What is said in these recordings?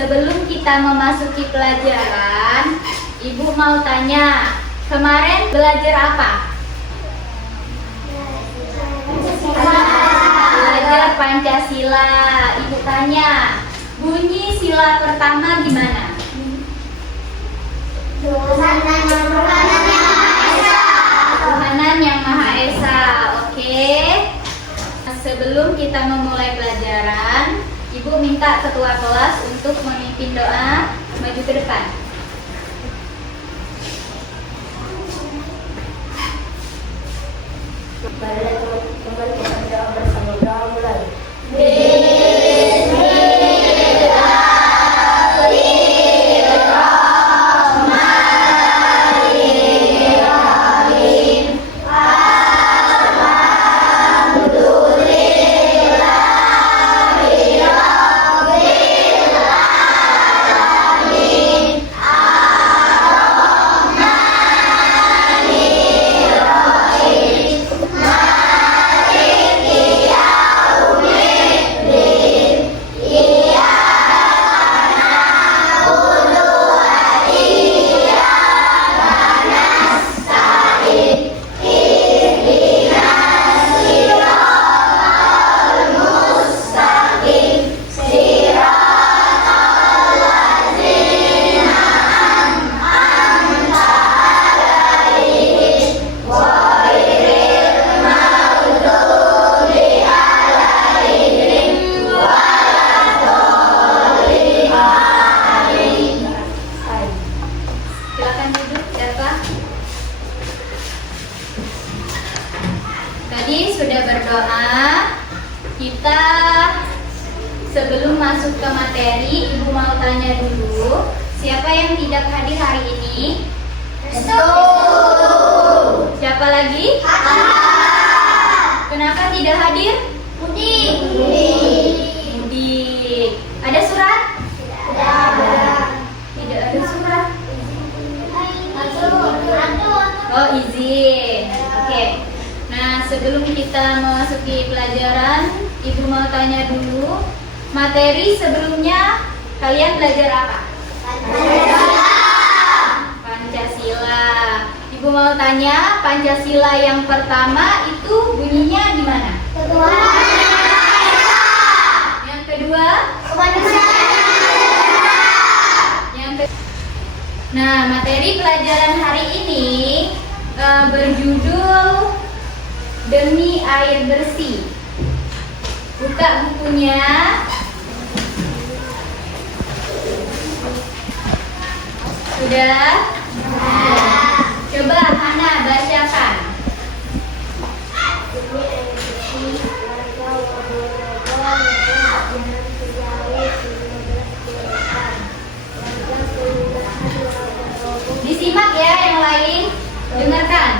sebelum kita memasuki pelajaran, Ibu mau tanya, kemarin belajar apa? Belajar Pancasila. Ibu tanya, bunyi sila pertama gimana? Tuhanan yang Maha Esa. Oke. Sebelum kita memulai pelajaran, Ibu minta ketua kelas untuk memimpin doa maju ke depan. Mari teman-teman kita doa bersama, doa mulai. Tadi sudah berdoa. Kita sebelum masuk ke materi, Ibu mau tanya dulu, siapa yang tidak hadir hari ini? Siapa lagi? Kenapa tidak hadir? Mudik. Ada surat? Tidak ada surat. Oh, izin. Oke. Nah, sebelum kita memasuki pelajaran, Ibu mau tanya dulu, materi sebelumnya kalian belajar apa? Pancasila. Ibu mau tanya, Pancasila yang pertama itu bunyinya gimana? Yang kedua? Nah, materi pelajaran hari ini berjudul Demi Air Bersih. Buka bukunya. Sudah? Coba Hana bacakan. Disimak ya yang lain. Dengarkan.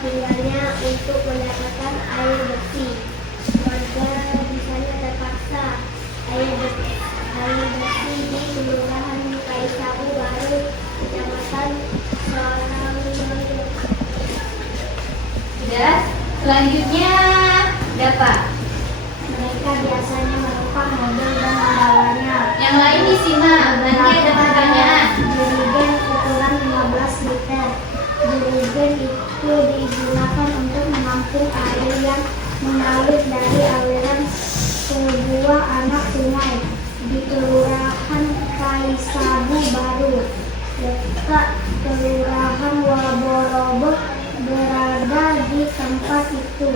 Tinggalnya untuk mendapatkan air bersih. Warga misalnya terpaksa air bersih di Kelurahan Kaisabu Baru, Kecamatan Sorong. Sudah. Selanjutnya dapat. Mereka biasanya menumpang mobil dan membawanya. Yang lain disimak. Nanti ada pertanyaan. Jerigen ukuran 15 liter. Jerigen itu digunakan untuk menampung air yang mengalir dari aliran sebuah anak sungai di Kelurahan Kaisabu Baru. Letak Kelurahan Waborobo berada di tempat itu.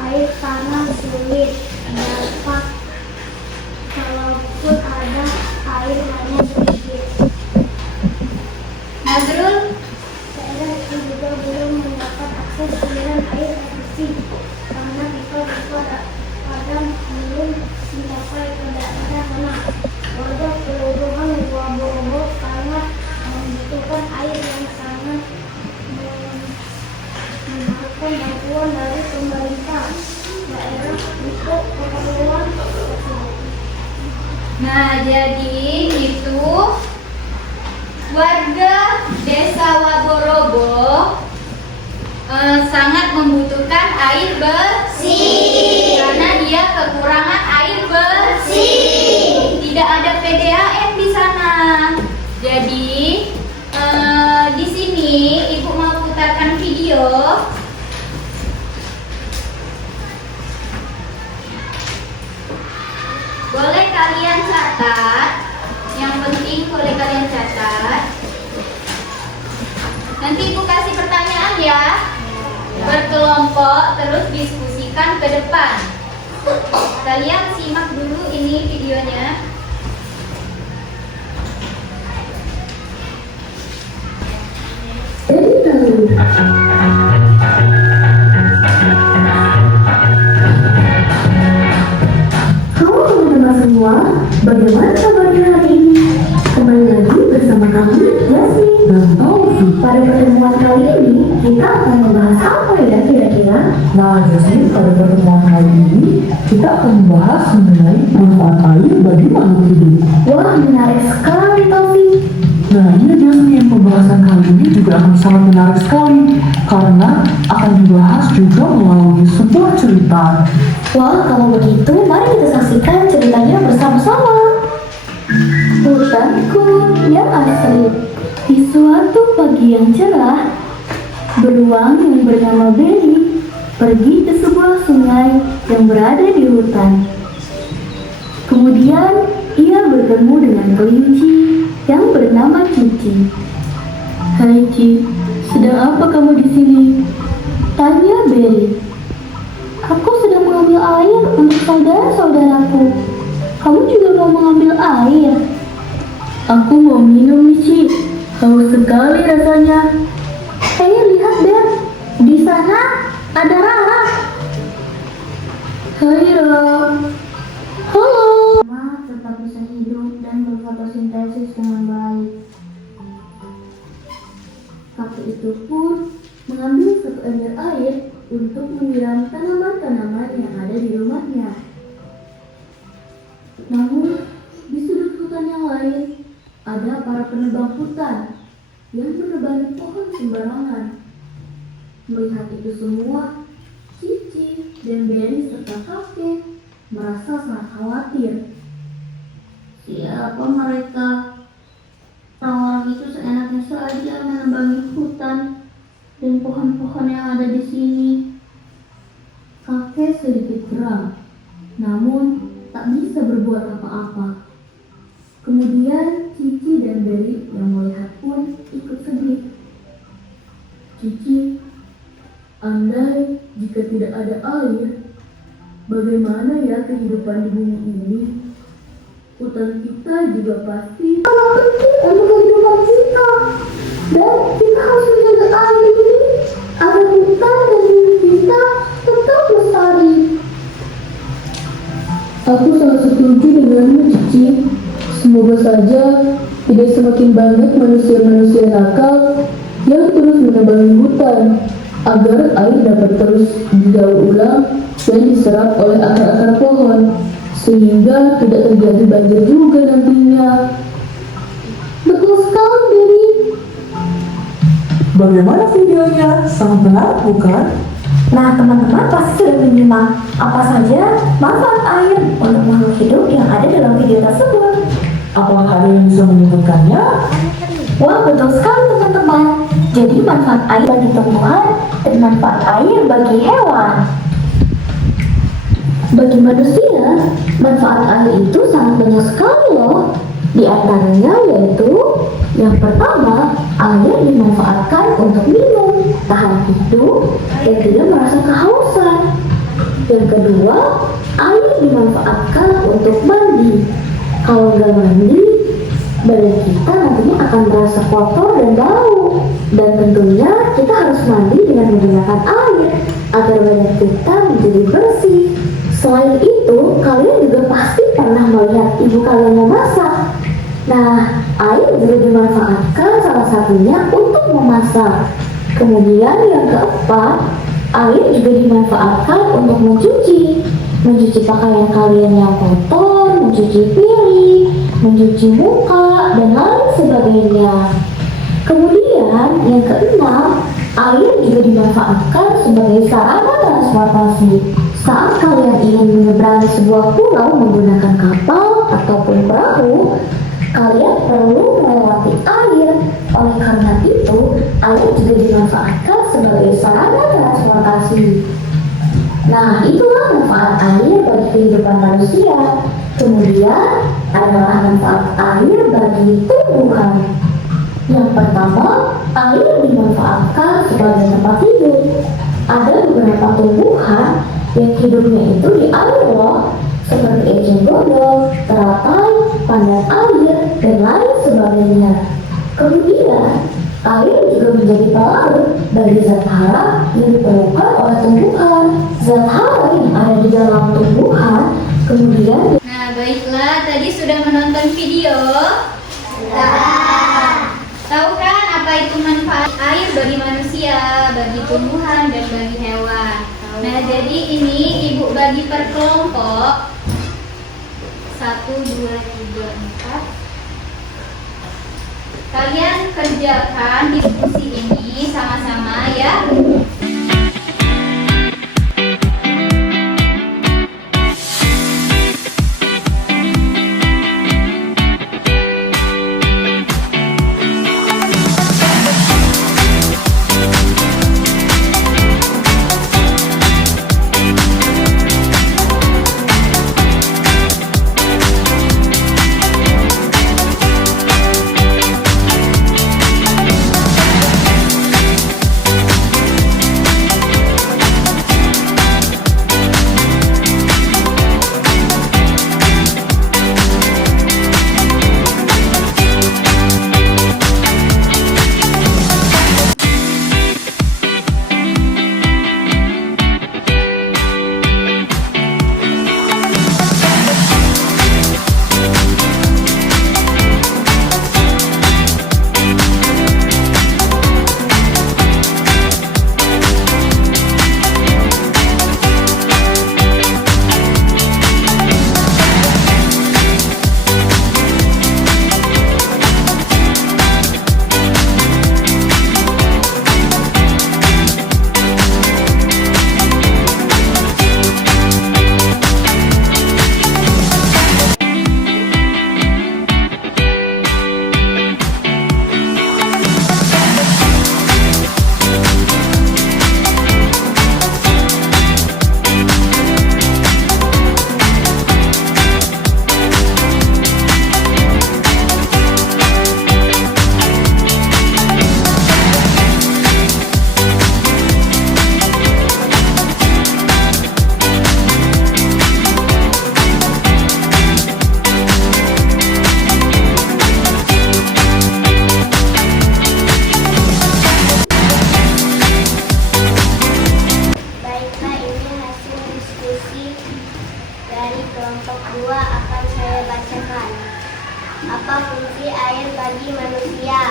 Air tanah sulit dapat, kalaupun ada air hanya sedikit. Nazrul, Daerah itu juga belum mendapat akses aliran air bersih karena pipa-pipa padam belum mencapai ke daerah sana. Warga Kelurahan Waborobo sangat membutuhkan air yang sangat mengharapkan bantuan dari pemerintah daerah untuk keperluan tersebut. nah jadi itu warga Desa Waborobo sangat membutuhkan air bersih karena dia kekurangan air bersih. Tidak ada PDAM di sana. Jadi di sini Ibu mau putarkan video. Boleh kalian catat. Yang penting boleh kalian catat. Nanti Ibu kasih pertanyaan ya. Berkelompok terus diskusikan ke depan. Kalian simak dulu ini videonya. Halo teman-teman semua, bagaimana kabarnya hari ini? Kembali lagi bersama kami, Jasmine dan Taufi. Pada pertemuan kali ini, kita akan membahas apa ya kira-kira? Nah, Jasmine, pada pertemuan kali ini kita akan membahas mengenai manfaat air bagi makhluk hidup. Wah, menarik sekali Taufi. Nah, iya Jasmine, pembahasan kali ini juga akan sangat menarik sekali karena akan dibahas juga melalui sebuah cerita. Wah, kalau begitu, mari kita saksikan ceritanya bersama-sama. Hutanku yang asli. Di suatu pagi yang cerah, beruang yang bernama Belly pergi ke sebuah sungai yang berada di hutan. Kemudian ia bertemu dengan kelinci yang bernama Cici. "Hai Cici, sedang apa kamu di sini?" tanya Belly. "Aku sedang mengambil air untuk saudara-saudaraku. Kamu juga mau mengambil air?" "Aku mau minum nih, Ci. Haus sekali rasanya." "Hei, lihat Bel, di sana ada Rara." "Hai Rara." "Halo." Tetap bisa hidup dan berfotosintesis dengan baik. Kakek itu pun mengambil satu ember air untuk menyiram tanaman-tanaman yang ada di rumahnya. Namun, di sudut hutan yang lain, ada para penebang hutan yang menebangi pohon sembarangan. Melihat itu semua, Cici dan Belly serta kakek merasa sangat khawatir. Siapa mereka? Orang-orang itu seenaknya saja menebangi hutan dan pohon-pohon yang ada di sini. Kakek sedikit geram, namun tak bisa berbuat apa-apa. Kemudian Cici dan Belly yang melihat pun ikut sedih. "Cici, andai jika tidak ada air, bagaimana ya kehidupan di bumi ini? Hutan kita juga pasti sangat penting untuk kehidupan kita. Dan kita harus menjaga air ini agar hutan dan bumi kita tetap lestari." Aku sangat setuju denganmu, Cici. Semoga saja tidak semakin banyak manusia-manusia nakal yang terus menebangi hutan agar air dapat terus didaur ulang dan diserap oleh akar-akar pohon sehingga tidak terjadi banjir juga nantinya. Betul sekali, Belly. Bagaimana videonya? Sangat menarik bukan? Nah, teman-teman pasti sudah menyimak apa saja manfaat air untuk makhluk hidup yang ada dalam video tersebut. Apakah ada yang bisa menyebutkannya? Wah, betul sekali teman-teman. Jadi manfaat air bagi tumbuhan dan manfaat air bagi hewan. Bagi manusia, manfaat air itu sangat banyak sekali loh. Di antaranya yaitu yang pertama, air dimanfaatkan untuk minum, tahan hidup, dan tidak merasa kehausan. Yang kedua, air dimanfaatkan untuk mandi. Kalau nggak mandi, badan kita nantinya akan merasa kotor dan bau. Dan tentunya kita harus mandi dengan menggunakan air agar badan kita menjadi bersih. Selain itu, kalian juga pasti pernah melihat ibu kalian memasak. Nah, air juga dimanfaatkan salah satunya untuk memasak. Kemudian yang keempat, air juga dimanfaatkan untuk mencuci. mencuci pakaian kalian yang kotor, mencuci piring, mencuci muka, dan lain sebagainya. Kemudian yang keenam, air juga dimanfaatkan sebagai sarana transportasi. Saat kalian ingin menyeberangi sebuah pulau menggunakan kapal ataupun perahu, kalian perlu melewati air. Oleh karena itu, air juga dimanfaatkan sebagai sarana transportasi. Nah, itulah manfaat air bagi kehidupan manusia. Kemudian adalah manfaat air bagi tumbuhan. Yang pertama, air dimanfaatkan sebagai tempat hidup. Ada beberapa tumbuhan yang hidupnya itu di air loh, seperti eceng gondok, teratai, pandan air, dan lain sebagainya. Kemudian, air juga menjadi pelarut bagi zat hara yang diperlukan oleh tumbuhan. Zat hara yang ada di dalam tumbuhan kemudian. Nah, baiklah, tadi sudah menonton video. Tahu kan apa itu manfaat air bagi manusia, bagi tumbuhan, dan bagi hewan? Nah, jadi ini ibu bagi per kelompok. 1, 2, 3, 4. Kalian kerjakan diskusi ini sama-sama ya. Baiklah, ini hasil diskusi dari kelompok 2 akan saya bacakan. Apa fungsi air bagi manusia?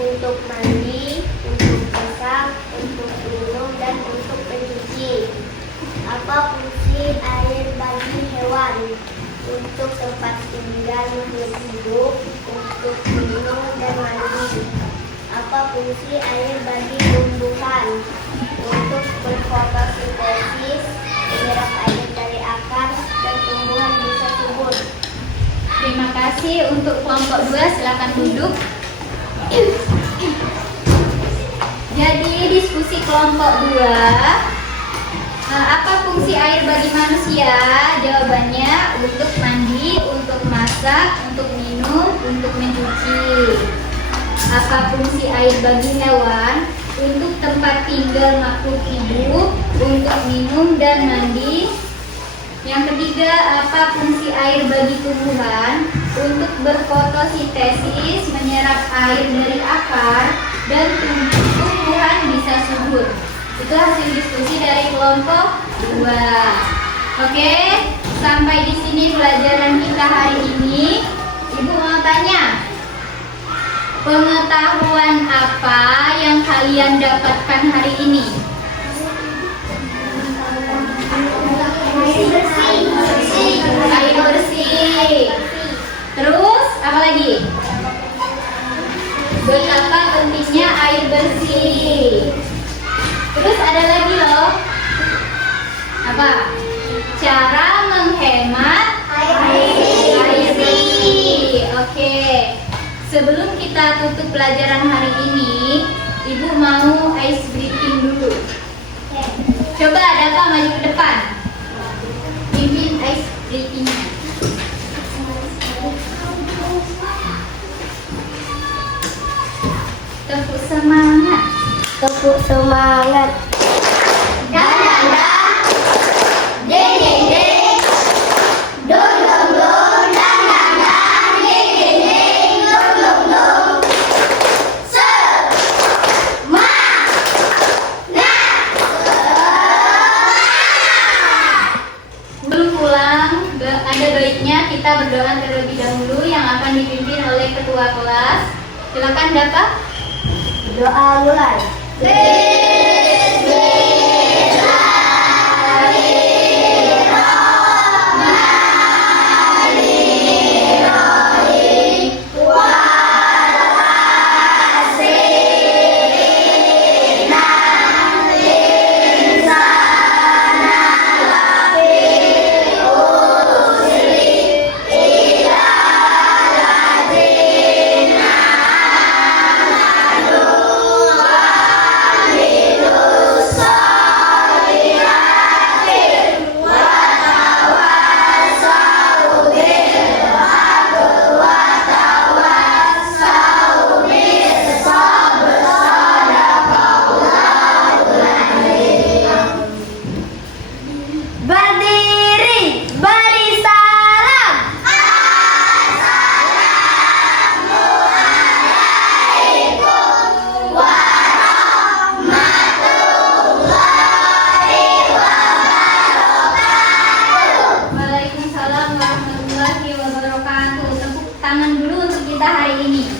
Untuk mandi, untuk masak, untuk minum, dan untuk mencuci. Apa fungsi air bagi hewan? Untuk tempat tinggal untuk hidup, untuk minum dan mandi. Apa fungsi air bagi tumbuhan? Untuk berfotosintesis, menyerap air dari akar, dan tumbuhan bisa subur. Terima kasih untuk kelompok 2, silakan duduk. Jadi diskusi kelompok 2, apa fungsi air bagi manusia? Jawabannya untuk mandi, untuk masak, untuk minum, untuk mencuci. Apa fungsi air bagi hewan? Untuk tempat tinggal makhluk hidup, untuk minum dan mandi. Yang ketiga, apa fungsi air bagi tumbuhan? Untuk berfotosintesis, menyerap air dari akar, dan tumbuhan bisa subur. Itu hasil diskusi dari kelompok 2. Oke, sampai di sini pelajaran kita hari ini. Ibu mau tanya, pengetahuan apa yang kalian dapatkan hari ini? Terus apa lagi? Betapa pentingnya air bersih. Terus ada lagi loh. Apa? Cara menghemat air bersih. Oke. Sebelum kita tutup pelajaran hari ini, Ibu mau ice breathing dulu. Coba Daka maju ke depan. Pimpin ice breathing-nya. Tepuk semangat. Tepuk semangat. Sebelum pulang, ada baiknya kita berdoa terlebih dahulu yang akan dipimpin oleh ketua kelas. Silakan Daka. Doa mulai. Berdiri, beri salam. Waalaikumsalam warahmatullahi wabarakatuh. Tepuk tangan dulu untuk kita hari ini.